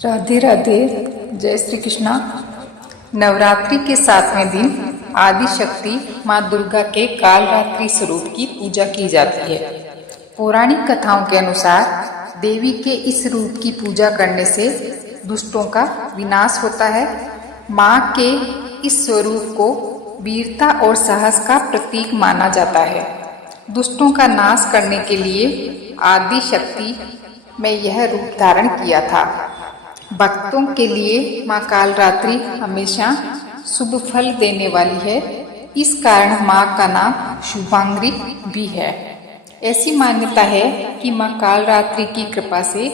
राधे राधे। जय श्री कृष्णा। नवरात्रि के 7वें दिन आदि शक्ति माँ दुर्गा के कालरात्रि स्वरूप की पूजा की जाती है। पौराणिक कथाओं के अनुसार देवी के इस रूप की पूजा करने से दुष्टों का विनाश होता है। माँ के इस स्वरूप को वीरता और साहस का प्रतीक माना जाता है। दुष्टों का नाश करने के लिए आदि शक्ति में यह रूप धारण किया था। भक्तों के लिए माँ कालरात्रि हमेशा शुभ फल देने वाली है। इस कारण माँ का नाम शुभांगी भी है। ऐसी मान्यता है कि माँ कालरात्रि की कृपा से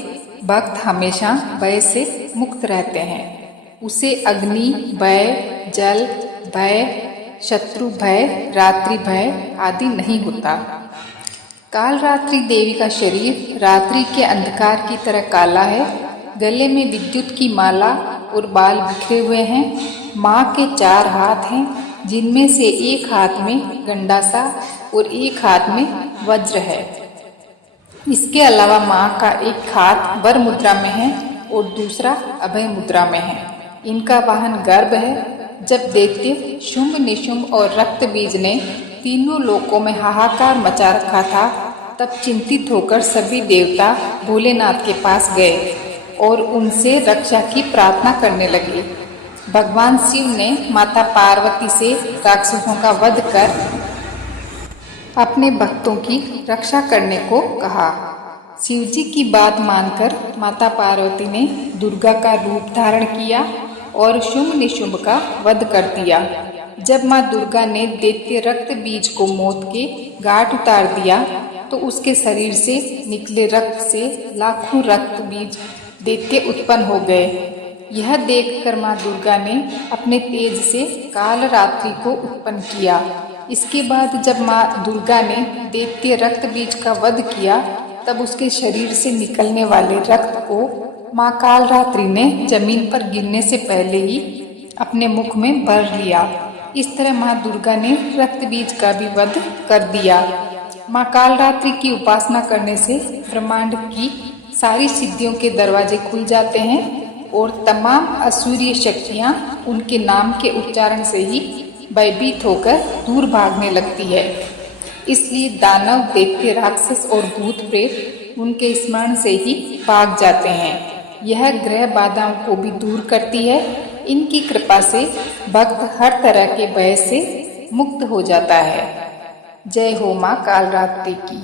भक्त हमेशा भय से मुक्त रहते हैं। उसे अग्नि भय, जल भय, शत्रु भय, रात्रि भय आदि नहीं होता। कालरात्रि देवी का शरीर रात्रि के अंधकार की तरह काला है। गले में विद्युत की माला और बाल बिखरे हुए हैं। माँ के 4 हाथ हैं, जिनमें से एक हाथ में गंडासा और एक हाथ में वज्र है। इसके अलावा माँ का एक हाथ वर मुद्रा में है और दूसरा अभय मुद्रा में है। इनका वाहन गर्भ है। जब दैत्य शुंभ, निशुंभ और रक्त बीज ने तीनों लोकों में हाहाकार मचा रखा था, तब चिंतित होकर सभी देवता भोलेनाथ के पास गए और उनसे रक्षा की प्रार्थना करने लगे। भगवान शिव ने माता पार्वती से राक्षसों का वध कर अपने भक्तों की रक्षा करने को कहा। शिव जी की बात मानकर माता पार्वती ने दुर्गा का रूप धारण किया और शुंभ निशुंभ का वध कर दिया। जब माँ दुर्गा ने दैत्य रक्त बीज को मौत के घाट उतार दिया, तो उसके शरीर से निकले रक्त से लाखों रक्त बीज दैत्य उत्पन्न हो गए। यह देखकर माँ दुर्गा ने अपने तेज से कालरात्रि को उत्पन्न किया। इसके बाद जब माँ दुर्गा ने दैत्य रक्त बीज का वध किया, तब उसके शरीर से निकलने वाले रक्त को माँ कालरात्रि ने जमीन पर गिरने से पहले ही अपने मुख में भर लिया। इस तरह माँ दुर्गा ने रक्त बीज का भी वध कर दिया। माँ कालरात्रि की उपासना करने से ब्रह्मांड की सारी सिद्धियों के दरवाजे खुल जाते हैं और तमाम असुरीय शक्तियाँ उनके नाम के उच्चारण से ही भयभीत होकर दूर भागने लगती है। इसलिए दानव, दैत्य, राक्षस और भूत प्रेत उनके स्मरण से ही भाग जाते हैं। यह ग्रह बाधाओं को भी दूर करती है। इनकी कृपा से भक्त हर तरह के भय से मुक्त हो जाता है। जय हो माँ कालरात्रि की।